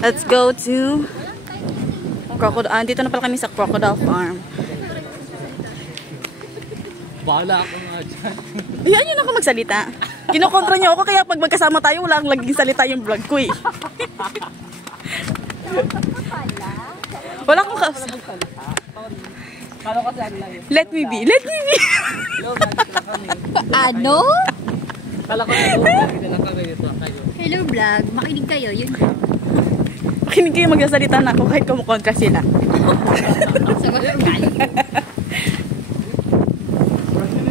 Let's go to Crocodile. Dito na pala kami sa Crocodile Farm. Bahala ako nga dyan. Yan yun ako magsalita. Kinokontra niyo ako kaya pag magkasama tayo wala akong laging salita yung vlog ko eh. Wala akong kausap. Let me be. Let me be. Ano? Kala ko na kayo. Hello vlog, makinig kayo, yun. Makinig kayo magsasalita na ako kahit kumukontra sila. Sagot ko galing.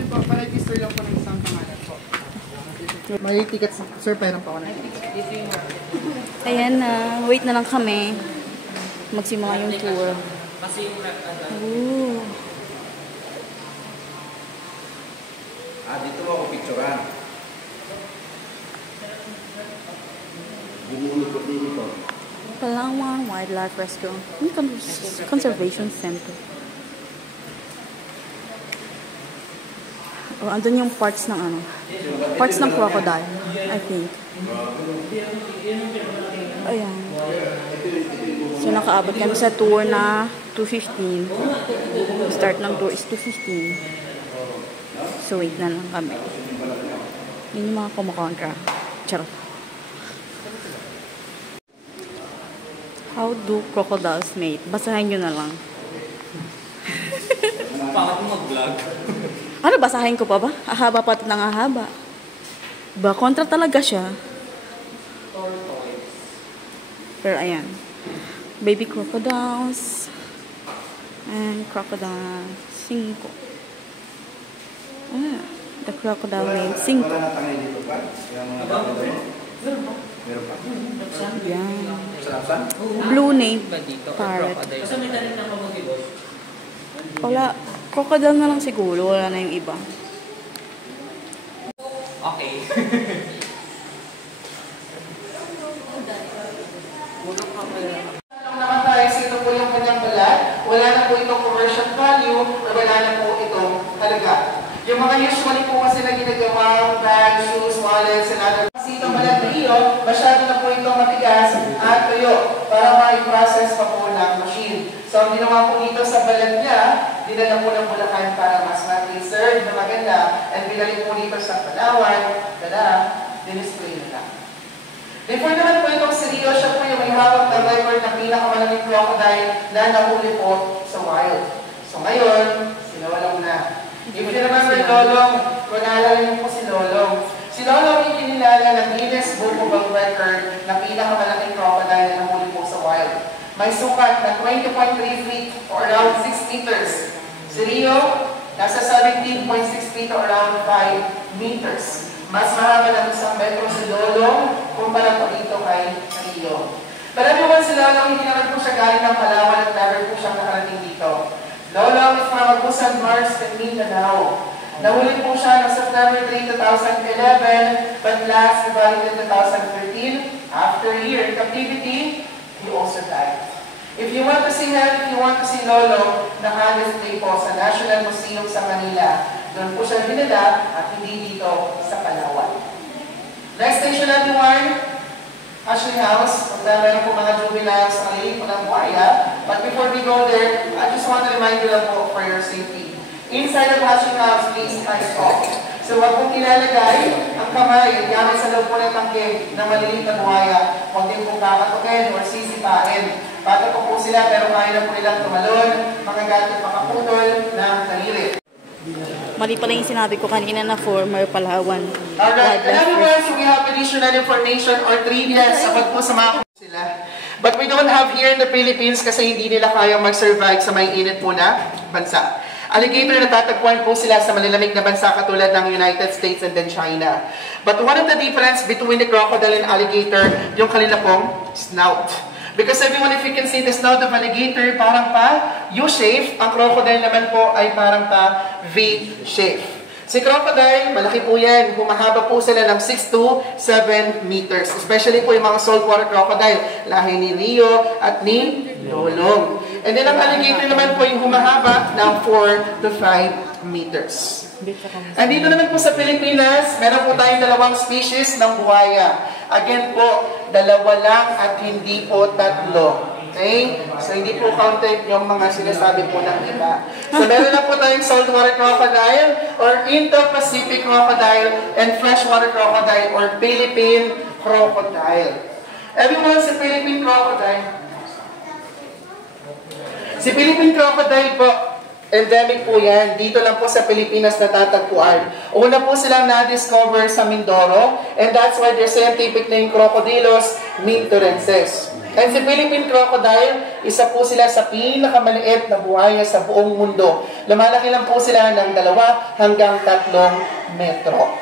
Pag-register lang po ng isang pangalan po. May tickets, sir, pairan pa ako na. Ayan na, wait na lang kami. Magsimula yung tour. Ooh. Dito mo ako picturean. Bumulog ko dito. Palawan Wildlife Rescue Conservation Center. Oh, andun yung parts ng ano? Parts ng crocodile, I think. Ayan. So, nakaabot kami sa tour na 2:15. Start ng tour is 2:15. So, wait na lang kami. Yun yung mga kumukontra. Charot. How do crocodiles mate? Basahin nyo na lang. Bakit mo mag-vlog? Ano, basahin ko pa ba? Ahaba pa ng ahaba. Ba, kontra talaga siya. Pero ayan. Baby crocodiles. And crocodile 5. Ah, the crocodile named 5. Yan. Blue named parrot. Wala. Crocodile na lang siguro. Wala na yung iba. Okay. Naman tayo, sino po yung kanyang balat? Wala na po itong commercial value or wala na po itong halaga. Yung mga usually po kasi na ginagawang bag, shoes, wallets, and other. Kasi itong balat na iyo, masyado na po itong matigas at tuyo para ma-process pa po ng machine. So, ang ginawa po dito sa balat niya, dinala po ng Bulacan para mas ma-preserve na maganda and binalik po dito sa Palawan, dinisplay na lang. Before naman po itong si Rio, siya po yung may hawak na record ng pinakamalamig crocodile na nahuli po sa wild. So ngayon, sinawalang na. If you remember Lolong, kung naalala niyo po si Lolong. Si Lolong yung kinilala ng Guinness Book of World Record na pinakamalamig crocodile na nahuli po sa wild. May sukat na 20.3 feet or around 6 meters. Si Rio, nasa 17.6 feet or around 5 meters. Mas mahaba ng 1 metro si Lolong kumpara po dito kay Rio. Marami naman si Lolong, hindi naman po siya galing ng Palawan at never po siyang nakarating dito. Lolong is from Agusan, Mars, and Mindanao. Nahuli po siya noong September 3, 2011, but last revived in 2013. After a year in captivity, he also died. If you want to see him, if you want to see Lolo, naka-display po sa National Museum sa Manila. Doon po siya dinala at hindi dito sa Palawan. Next station natin, Ashley House. Meron po mga juveniles sa kalilig po ng buhaya. But before we go there, I just want to remind you lang po for your safety. Inside of Ashley House, please eyes off. So wag pong ilalagay ang kamay gamit sa loob po ng tangke ng maliliit na buhaya. Huwag din pong kakatukin or sisipain. Bata po sila pero kaya na po nilang tumalon, makagatid makaputol ng daliri. Mali pala yung sinabi ko kanina na former Palawan. Alright, another one, so we have additional information or trivia sapat po sa mga sila. But we don't have here in the Philippines kasi hindi nila kayang mag-survive sa may init po na bansa. Alligator na natatagpuan po sila sa malalamig na bansa katulad ng United States and then China. But one of the difference between the crocodile and alligator, yung kanila pong snout. Because everyone, if you can see the snout of alligator, parang pa U-shape. Ang crocodile naman po ay parang pa V-shape. Si crocodile, malaki po yan. Humahaba po sila ng 6 to 7 meters. Especially po yung mga saltwater crocodile. Lahi ni Rio at ni Lolong. And then ang alligator naman po yung humahaba ng 4 to 5 meters. And dito naman po sa Pilipinas, meron po tayong 2 species ng buhaya. Again po, 2 lang at hindi po 3. Okay? So, hindi po counted yung mga sinasabi po ng iba. So, meron na po tayong saltwater crocodile or Indo-Pacific crocodile and freshwater crocodile or Philippine crocodile. Everyone, sa Philippine crocodile. Si Philippine crocodile po, endemic po yan. Dito lang po sa Pilipinas natatagpuan. Una po silang na-discover sa Mindoro and that's why their scientific name Crocodylus mindorensis. And si Philippine crocodile, isa po sila sa pinakamaliit na buhaya sa buong mundo. Lumalaki lang po sila ng 2 hanggang 3 metro.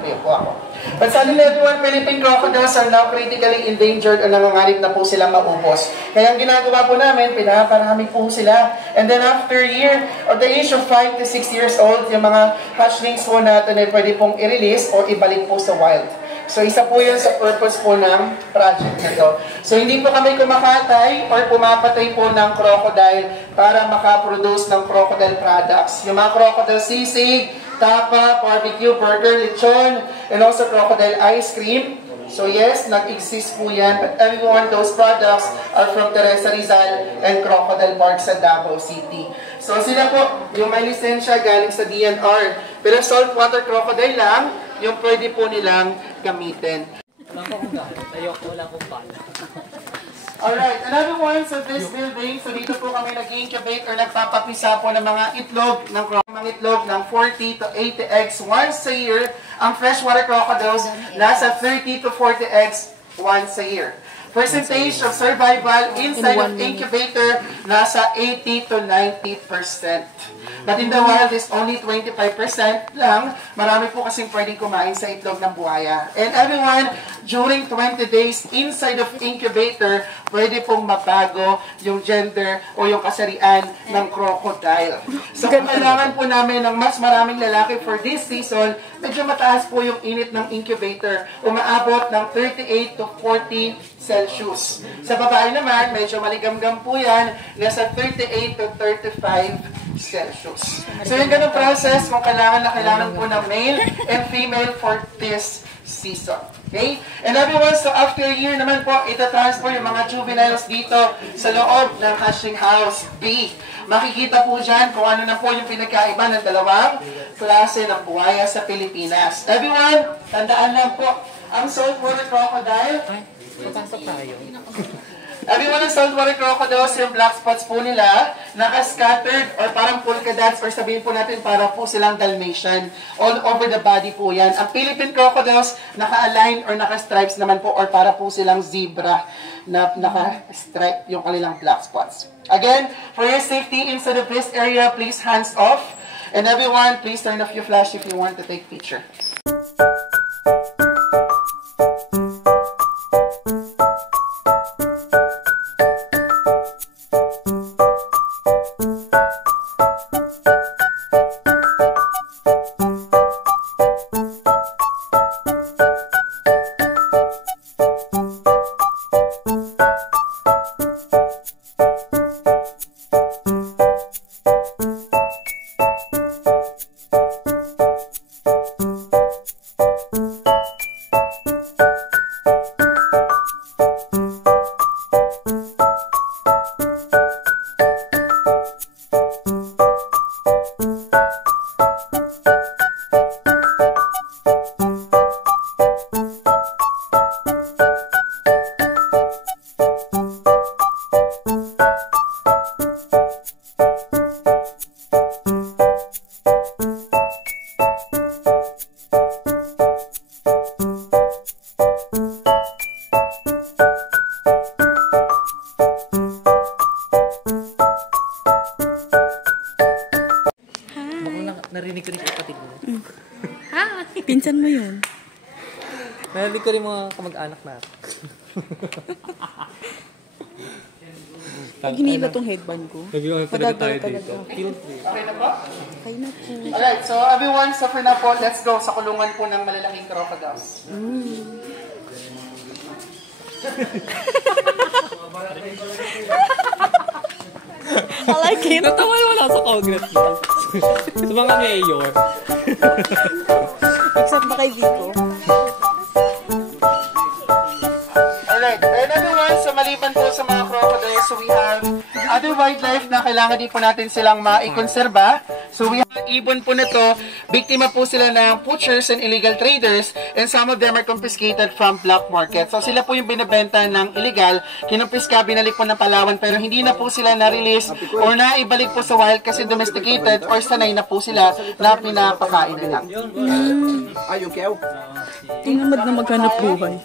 Okay po ako. But suddenly everyone, Philippine crocodiles are now critically endangered o nanganganib na po silang maubos. Kaya ang ginagawa po namin, pinaparami po sila. And then after a year, or the age of 5 to 6 years old, yung mga hatchlings po natin ay pwede pong i-release o ibalik po sa wild. So, isa po yun sa purpose po ng project na to. So, hindi po kami kumakatay or pumapatay po ng crocodile para makaproduce ng crocodile products. Yung mga crocodile sisig, tapa, barbecue, burger, lechon, and also crocodile ice cream. So, yes, nag-exist po yan. But everyone, those products are from Teresa Rizal and Crocodile Park sa Davao City. So, sila po, yung may lisensya galing sa DNR. Pero saltwater crocodile lang, yung pwede po nilang gamitin. Wala akong gamit. Ayoko, wala akong bala. Alright, another one sa this building. So dito po kami nag-incubate or nagpapapisa po ng mga itlog ng 40 to 80 eggs once a year. Ang freshwater crocodiles, nasa 30 to 40 eggs once a year. Percentage of survival inside of incubator, nasa 80 to 90%. But in the wild is only 25% lang. Marami po kasing pwedeng kumain sa itlog ng buhaya. And everyone, during 20 days inside of incubator, pwede pong mabago yung gender o yung kasarian ng crocodile. So kung kailangan po namin ng mas maraming lalaki for this season, medyo mataas po yung init ng incubator. Umaabot ng 38 to 40 Celsius. Sa babae naman, medyo maligamgam po yan, nasa 38 to 35 Celsius. So yung ganun process kung kailangan po ng male and female for this season. Okay? And everyone, so after a year naman po, ita-transfer yung mga juveniles dito sa loob ng hatching house B. Makikita po dyan kung ano na po yung pinagkaiba ng 2 klase ng buhaya sa Pilipinas. Everyone, tandaan lang po, ang saltwater crocodile, Papasok tayo. everyone ang saltwater crocodiles, yung black spots po nila, naka-scattered or parang polka dots or sabihin po natin para po silang Dalmatian. All over the body po yan. Ang Philippine crocodiles, naka-align or naka-stripes naman po or para po silang zebra na naka-stripe yung kanilang black spots. Again, for your safety inside of this area, please hands off. And everyone, please turn off your flash if you want to take picture. Narinig ko rin kapatid mo. Ha? Pinsan mo yun. Narinig ko rin mga kamag-anak na. Pag hinila tong headband ko. Nag-iwan talaga tayo dito. Feel free. Okay na po? Okay na po. Alright, so everyone, so for now po, let's go sa kulungan po ng malalaking crocodiles. I like it. Natawa naman ako sa Congress. Sa mga mayor. Except ba kay Vico? other wildlife na kailangan din po natin silang maikonserba. So we have ibon po na to, biktima po sila ng poachers and illegal traders, and some of them are confiscated from black market. So sila po yung binibenta ng illegal, kinumpiska, binalik po ng Palawan, pero hindi na po sila na-release or naibalik po sa wild kasi domesticated or sanay na po sila na pinapakain nila. Ayaw kew. Tinamad na maghanap buhay.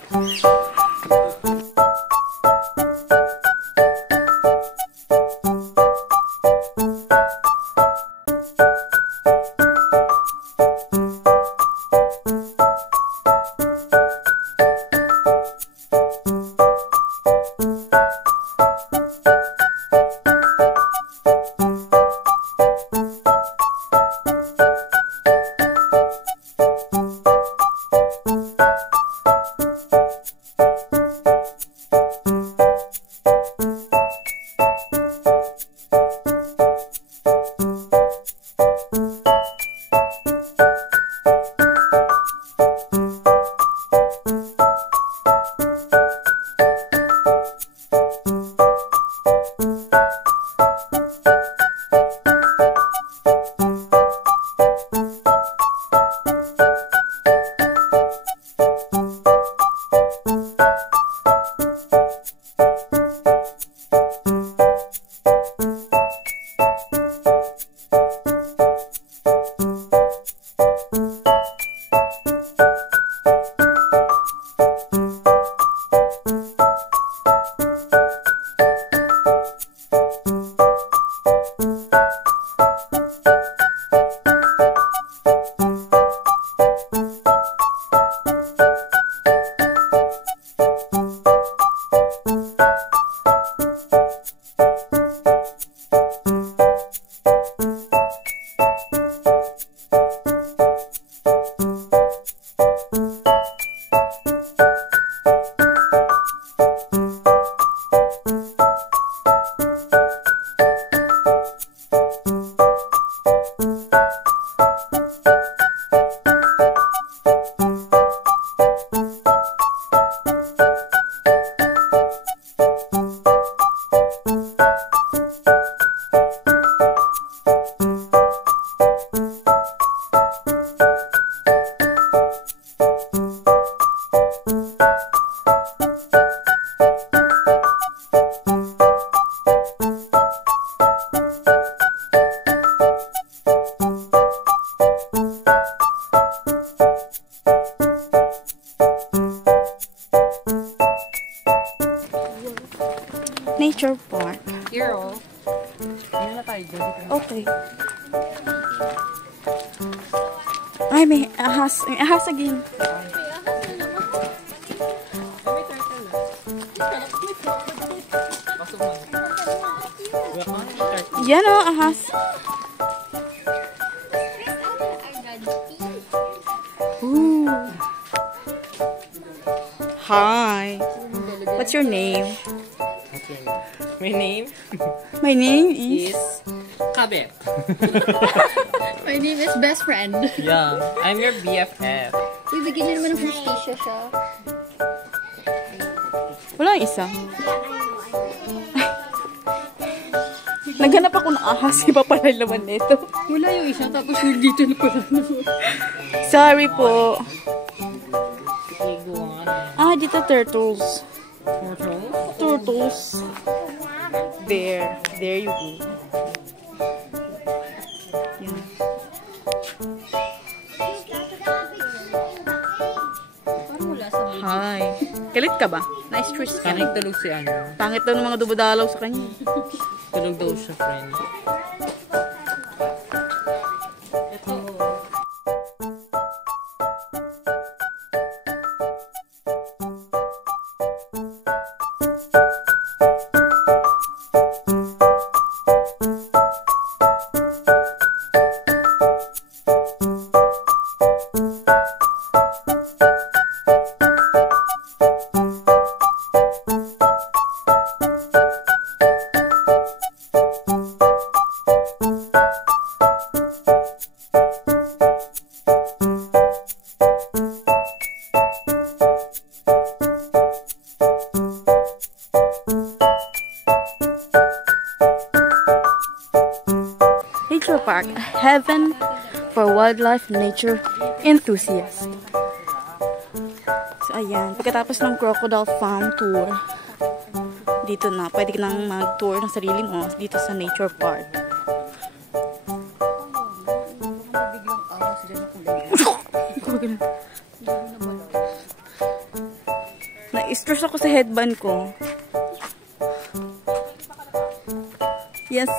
Nature Park. Hero. Hindi na tayo dyan. Okay. Ay, may ahas. May ahas again. Yan o, ahas. Ooh. Hi. What's your name? My name My name is... is Kabet. My name is best friend. Yeah, I'm your BFF. Bibigyan niyo naman ng hostesya siya. Wala yung isa. Naghanap ako ng ahas. Iba pala yung laman nito. Wala yung isa, tapos yung dito na pala. Sorry po. Ligo nga na. Ah, dito turtles. Turtle? Turtles. There. There you go. Yan. Parang wala sa video. Hi. Galit ka ba? Nice twist ka. Kanig tulog si ano. Pangit daw ng mga dubodalaw sa kanya. Tulog daw siya, friend. Park, a heaven for wildlife and nature enthusiasts. So, ayan. Pagkatapos ng Crocodile Farm Tour, dito na. Pwede ka nang mag-tour ng sarili mo dito sa Nature Park. Na-stress ako sa headband ko. Yes.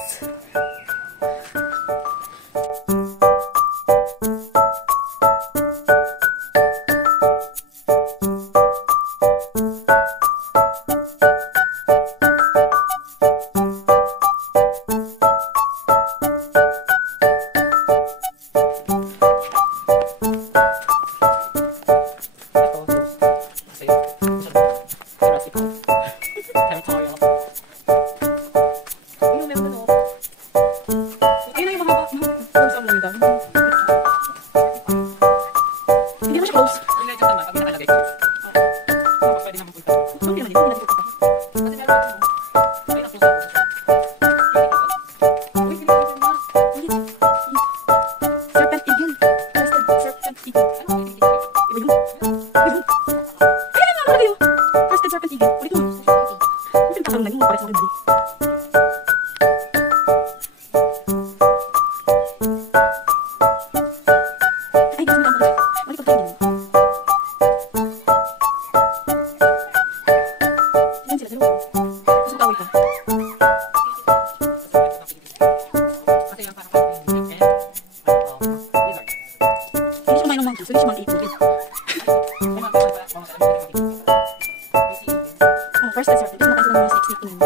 First and second, ito na kasi ng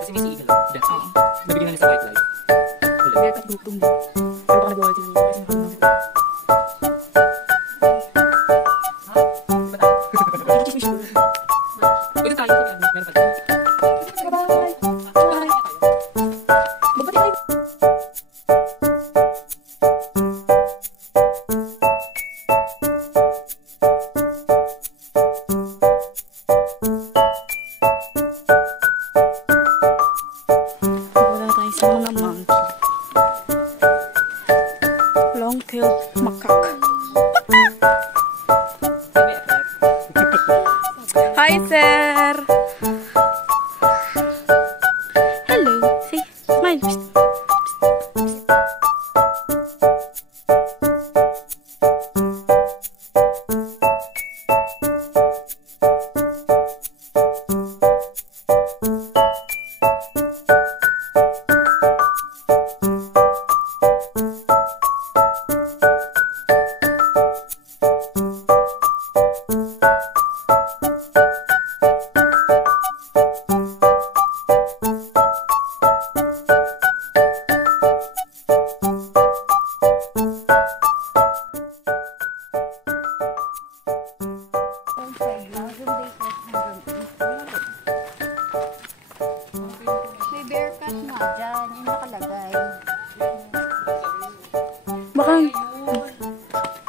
Kasi may si Eagle. Nabigyan na sa white light. Pero kat gutom din. Pero baka nag-awal din. Kasi nakakalaman. Pwede tayo. Meron pa tayo. Long-tailed macaque. Hi, sir! Hello. Say, smile. May bear cat nga dyan. Yung nakalagay. Baka...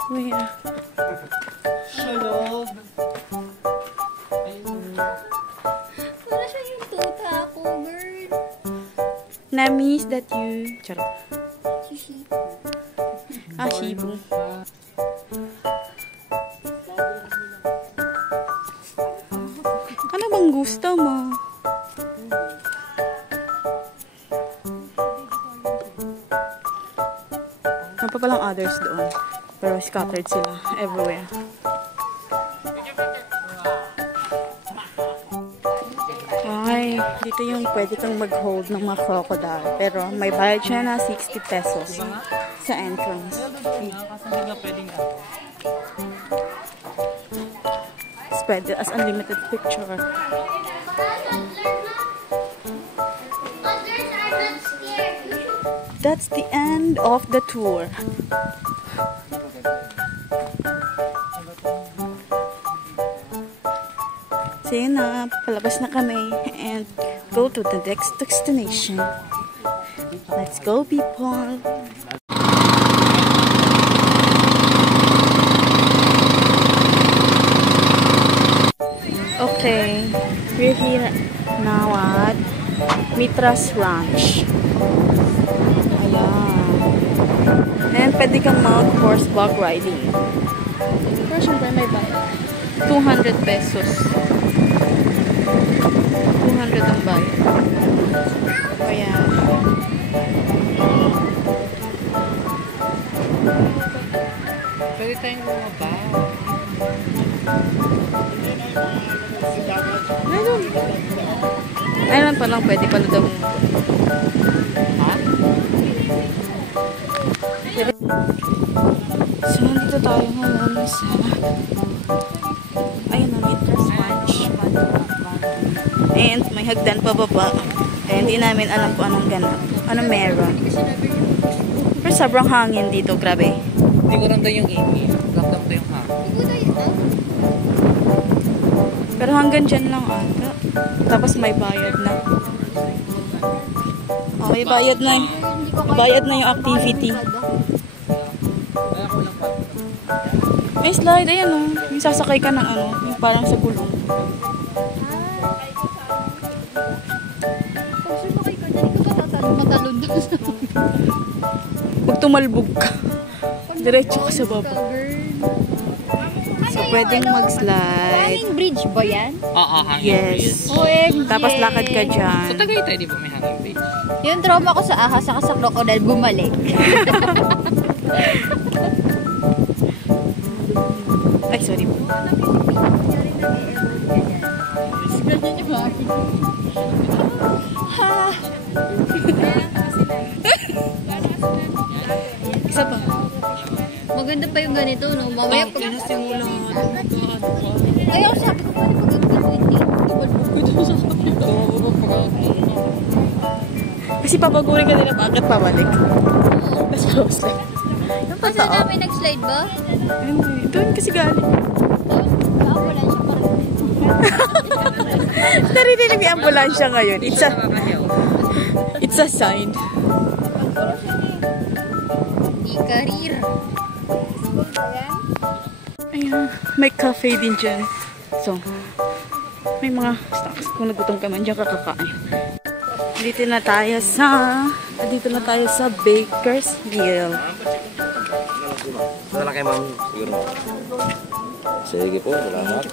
Wait. Hello. Wala siya yung tuta ako, bird. Na-miss that you... Charot. Shishi. Ah, Shibu. Ano bang gusto mo? Ano pa palang others doon? Pero scattered sila everywhere. Ay, dito yung pwede kang mag-hold ng mga crocodile. Pero may bayad siya na 60 pesos sa entrance fee. Spread as unlimited picture. That's the end of the tour. So yun na, palabas na kami and go to the next destination. Let's go, people! Okay, we're here now at Mitras Ranch. Ayan. pwede kang mag-horseback riding. Pero syempre may bayad. 200 pesos. 200 ang bayad. Kaya, Pwede tayong bumaba. ayun pa lang, pwede pala daw. Ha? So, nandito tayo ngayon sa ayun na, Mitra's Ranch. And may hagdan pababa. Kaya hindi namin alam kung anong ganap. Anong meron. Pero sobrang hangin dito, grabe. Hindi ko ramdam yung init. Ramdam ko yung hangin. Pero hanggang dyan lang ata. Tapos may bayad na. Oh, may bayad na. Bayad na yung activity. May slide, ayan o. Yung sasakay ka ng ano, yung parang sa gulong. Matalon daw sa Pag tumalbog ka, diretso ka sa baba. So, pwedeng mag-slide. hanging bridge ba yan? Oo, hangin Yes. OMG. Tapos lakad ka Sa dyan. Tagaytay, di ba may hangin bridge? Yung trauma ko sa ahas, saka sa crocodile, bumalik. Ay, sorry po. Ganyan yung mga Isa pa. maganda pa yung ganito, no? Mamaya pag... Simula. Ay, ako sabi ko pa rin Kasi papagurin ka nila bakit pabalik. Tapos close lang. Yung Kasi totoo. namin nag-slide ba? Hindi. Doon kasi galing. Wala siya parang... Narinig yung ambulansya ngayon. It's a sign. Ikarir. Ayan. May cafe din dyan. So, may mga stocks. Kung nagutom ka man, dyan ka kakain. Dito na tayo sa Baker's Hill. Wala kay ma'am. Siguro. Sige po, salamat.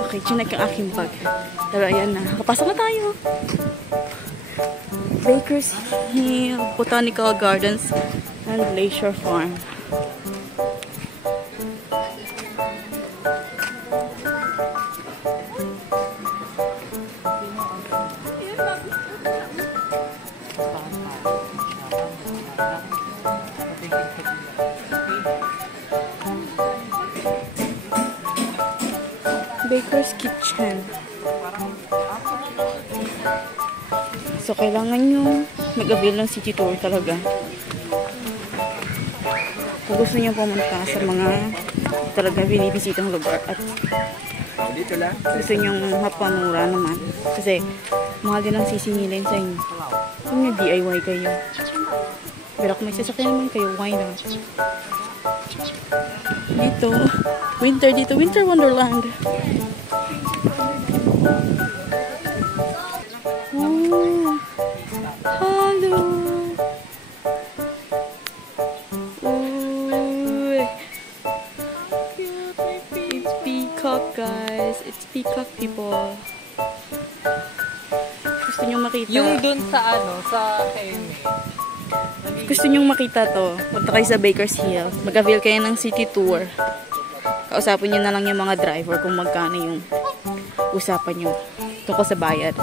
Okay, chinek ang aking bag. Pero ayan na. Kapasok na tayo. Baker's Hill, Botanical Gardens, and Leisure Farm. Baker's Kitchen. So, kailangan nyo mag-avail ng city tour talaga. Kung gusto nyo pumunta sa mga talaga binibisitang lugar at Dito lang. gusto nyo mapamura naman. Kasi, mahal din ang sisingilin sa inyo. Kung nyo DIY kayo. Pero kung may sasakyan naman kayo, why not? Dito, Winter Wonderland. Oh, hello. Uy. It's peacock, guys. It's peacock people. Gusto nyo makita? Yung dun sa sa KMA. Gusto nyong makita to, punta kayo sa Baker's Hill. Mag-avail kayo ng city tour. Kausapin nyo na lang yung mga driver kung magkano yung usapan nyo tungkol sa bayad.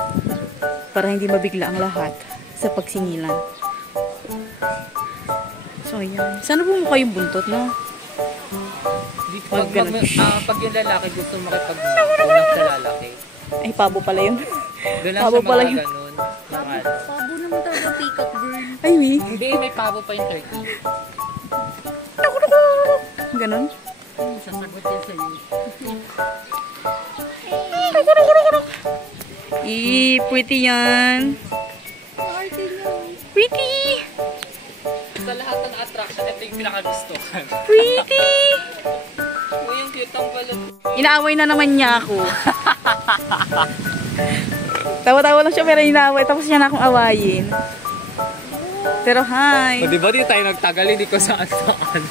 Para hindi mabigla ang lahat sa pagsingilan. So, yan. Sana po mo kayong buntot, no? Pag ganun. pag yung lalaki gusto makipag-ulang sa lalaki. Ay, pabo pala yun. Doon lang Pabo siya pala mga yun. ganun. Pabo naman talaga peacock bird. Ay, wait. Hindi, may pabo pa yung turkey. Ganon. Sasagot yan sa'yo. Pretty yan. Pretty! Sa lahat ng attraction, ito yung pinakagustuhan. Pretty! Uy, yung cute ang balat. Inaaway na naman niya ako. Tawa-tawa lang siya pero inaaway. Tapos niya na akong awayin. Pero hi! O, diba di tayo nagtagal, hindi ko saan-saan.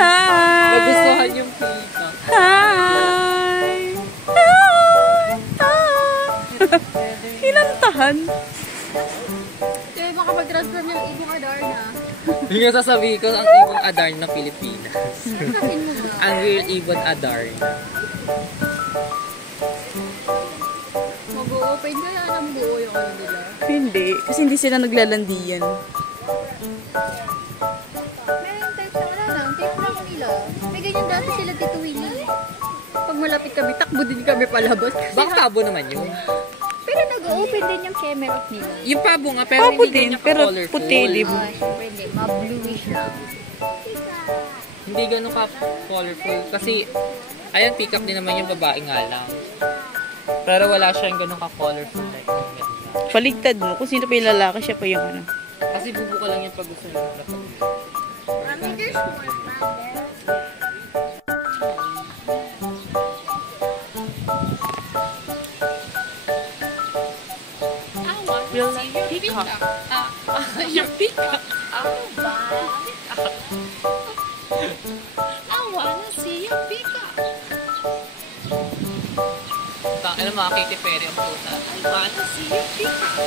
Hi! Nagustuhan yung pika. Hi! Hi! Hinantahan. Kaya baka mag-transform yung ibong Adarna. Yung nga sasabihin ko, ang Ibon Adarna ng Pilipinas. Sabihin mo ba? Ang real Ibon Adarna. Mag-o-open kaya na buo yung ano nila. Hindi. Kasi hindi sila naglalandian. Meron type na wala lang. Type lang nila. May ganyan dati sila Tito Willie. Pag malapit kami, takbo din kami palabas. Baka pabo naman yun. Pero nag-open din yung camera nila. Yung pabo nga, pero Pabo hindi din, ganyan pero ka-colorful. puti, di ba? Siyempre hindi. Ma-bluish lang. Hindi ganun ka-colorful. Kasi, ayan, pick up din naman yung babae nga lang. Pero wala siyang ganun ka-colorful. Like, ganda. Paligtad mo. Kung sino pa yung lalaki, siya pa yung ano. Kasi bubuka lang yan pag gusto nyo. Real life peacock. Yung peacock. I wanna see your peacock. Tangin na mga Katy Perry ang puta. I wanna see your peacock.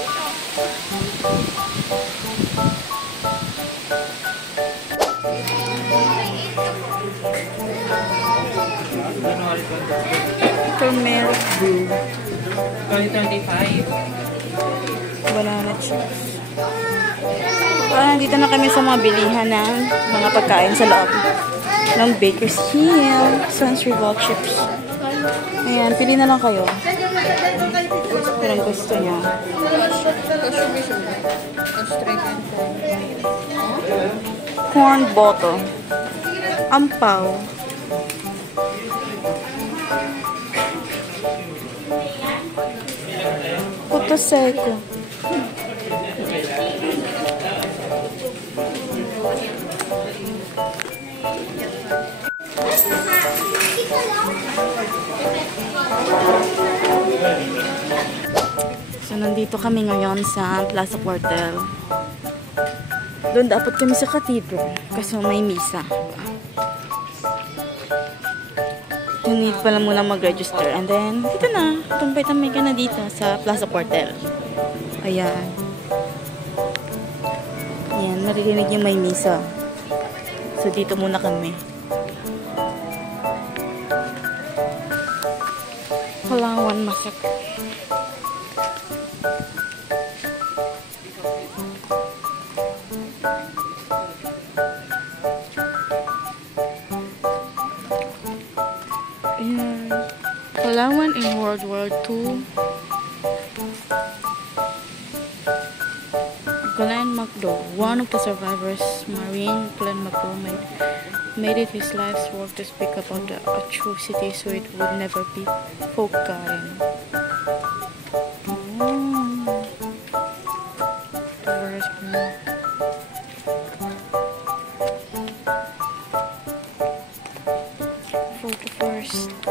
Turmeric brew. 2025. Banana chips. Nandito na kami sa mga bilihan ng mga pagkain sa loob ng Baker's Hill. Sans Revolve chips. Ayan, pili na lang kayo. Kung gusto niya. Corn boto. Ampaw. Puto seco. So, nandito kami ngayon sa Plaza Cuartel. Doon dapat kami sa cathedral kasi may misa. You need pala muna mag-register. And then, dito na. Tambay-tambay ka na dito sa Plaza Cuartel. Ayan. Ayan, maririnig yung may misa. So, dito muna kami. Palawan Massacre. Ayan. Palawan in World War II. Glenn McDowell, one of the survivors, Marine Glenn McDowell, made it his life's work to speak about the atrocities so it would never be forgotten.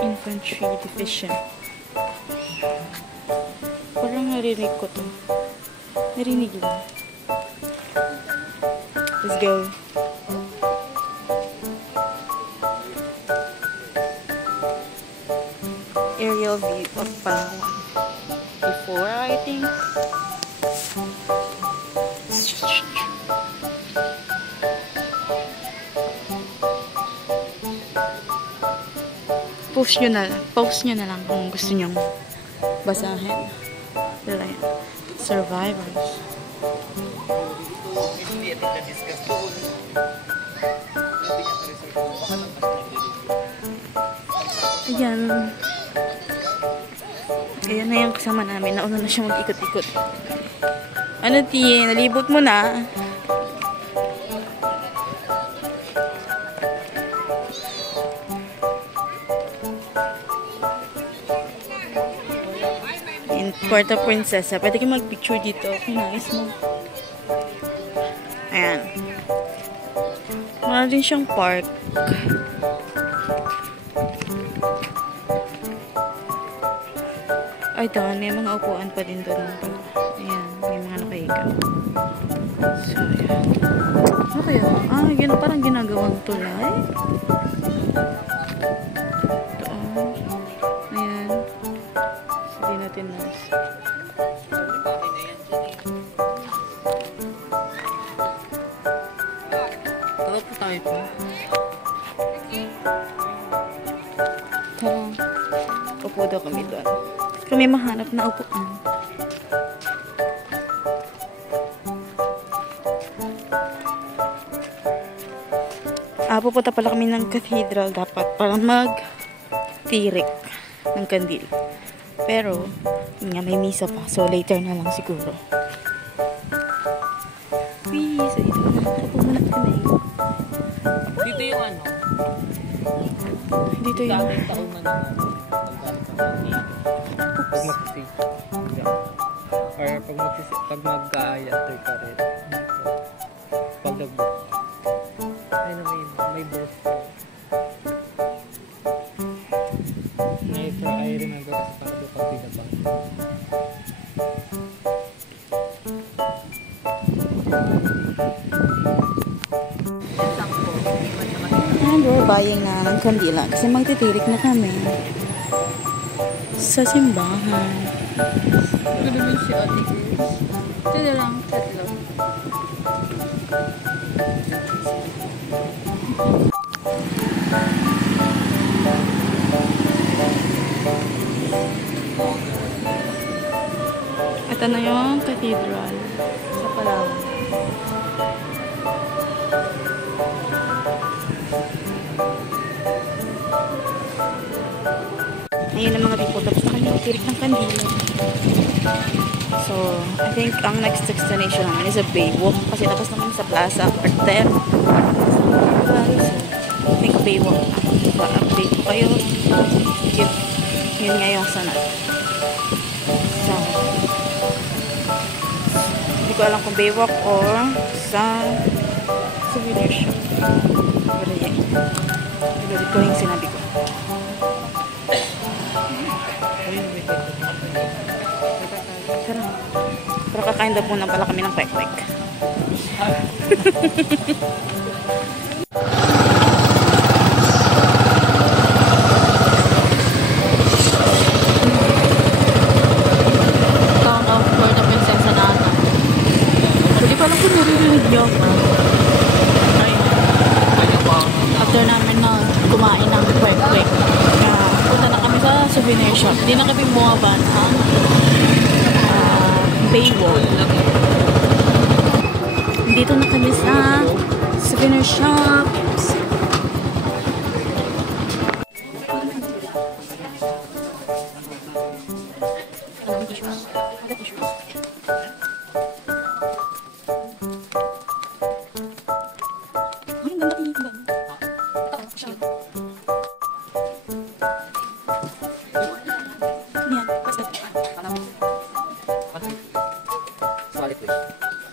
Infantry Division. Parang narinig ko to. Narinig lang. Let's go. Aerial view of Palawan. Before, I think. Post nyo na lang kung gusto nyong basahin. Like, survivors. Ayan. Ayan na yung kasama namin. Nauna na siya mag-ikot-ikot. Ano, Ti? Nalibot mo na? In Puerto Princesa. Pwede kayo mag-picture dito kung nais mo. Ayan. Wala din siyang park. Ay, doon. May mga upuan pa din doon. Ayan. May mga nakahiga. So, yan. Ano kaya? Yun parang ginagawang tulay. Ito, ayan. Hindi natin nice. Tara po tayo po. Tara. Upo daw kami doon. Kami mahanap na upuan. Pupunta pala kami ng cathedral dapat para mag-tirik ng kandil. Pero, yun nga, may misa pa. So, later na lang siguro. Wee! So, dito na. Pumunat kami. Dito yung ano. Dito yung... Dating taon na naman. Pag mag-stay. Or pag mag-aayater ka rin. Pag ay na may birth. I remember kasi para doon pag pinabang. And we're buying na ng kandila kasi magtitirik na kami sa simbahan. Ito naman si Ate Grace. Ito na lang, tatlo. Ito na yung cathedral sa Palawan. Ayun ang mga people. Tapos na kami magtirik ng kandila. So, I think ang next destination namin is a Baywalk. Kasi tapos naman sa Plaza Arte. So, I think Baywalk na. Pa-update ko kayo. Yun nga yung sanat. So, hindi ko alam kung Baywalk or sa souvenir shop. Pero yan. Ilulit ko yung sinabi ko. Pero kakain daw muna pala kami ng kwek-kwek. Town of Puerto Princesa na ata. Hindi ko alam kung naririnig nyo. After namin na kumain ng kwek-kwek, punta na kami sa souvenir shop. Hindi na kami bumaba ng Baywalk. Dito na kami sa souvenir shops. Ay, ang ganda tingin. Yan, what's that? Solid waste.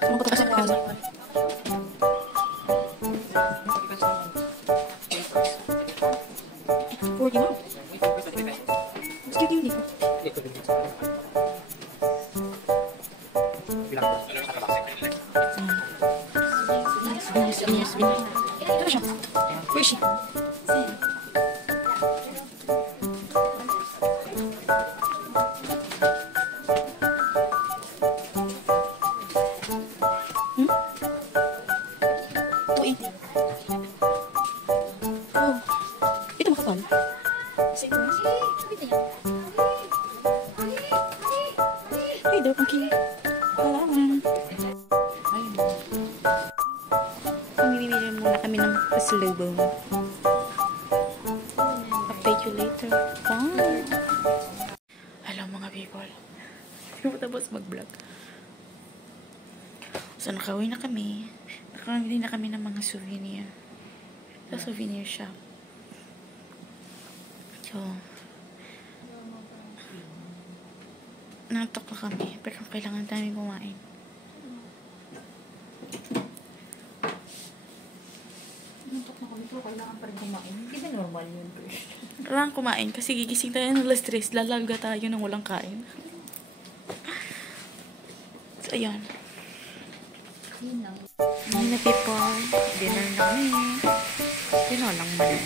Ano ba ito kasi kaya? $40 na. Mas cute yung dito. Ito din dito. Bilang ko. Souvenirs. Ito na siya. Where is she? Oh, ito makapal. Hey, they're funky. Palawan. Mamimili muna kami ng pasalubong. Update you later. Bye! Hello mga people. Hindi ko tapos mag-vlog. So, nakauwi na kami. Nakauwi na kami ng mga souvenir. Sa souvenir shop. So, natok na kami. Pero kailangan namin kumain. Natok na kami pero kailangan pa rin kumain. Hindi ba normal yun, Chris? Kailangan kumain kasi gigising tayo ng alas 3. Lalaga tayo ng walang kain. So, ayan. Yun lang. Ayun na people. Dinner na kami. Tinolang mali.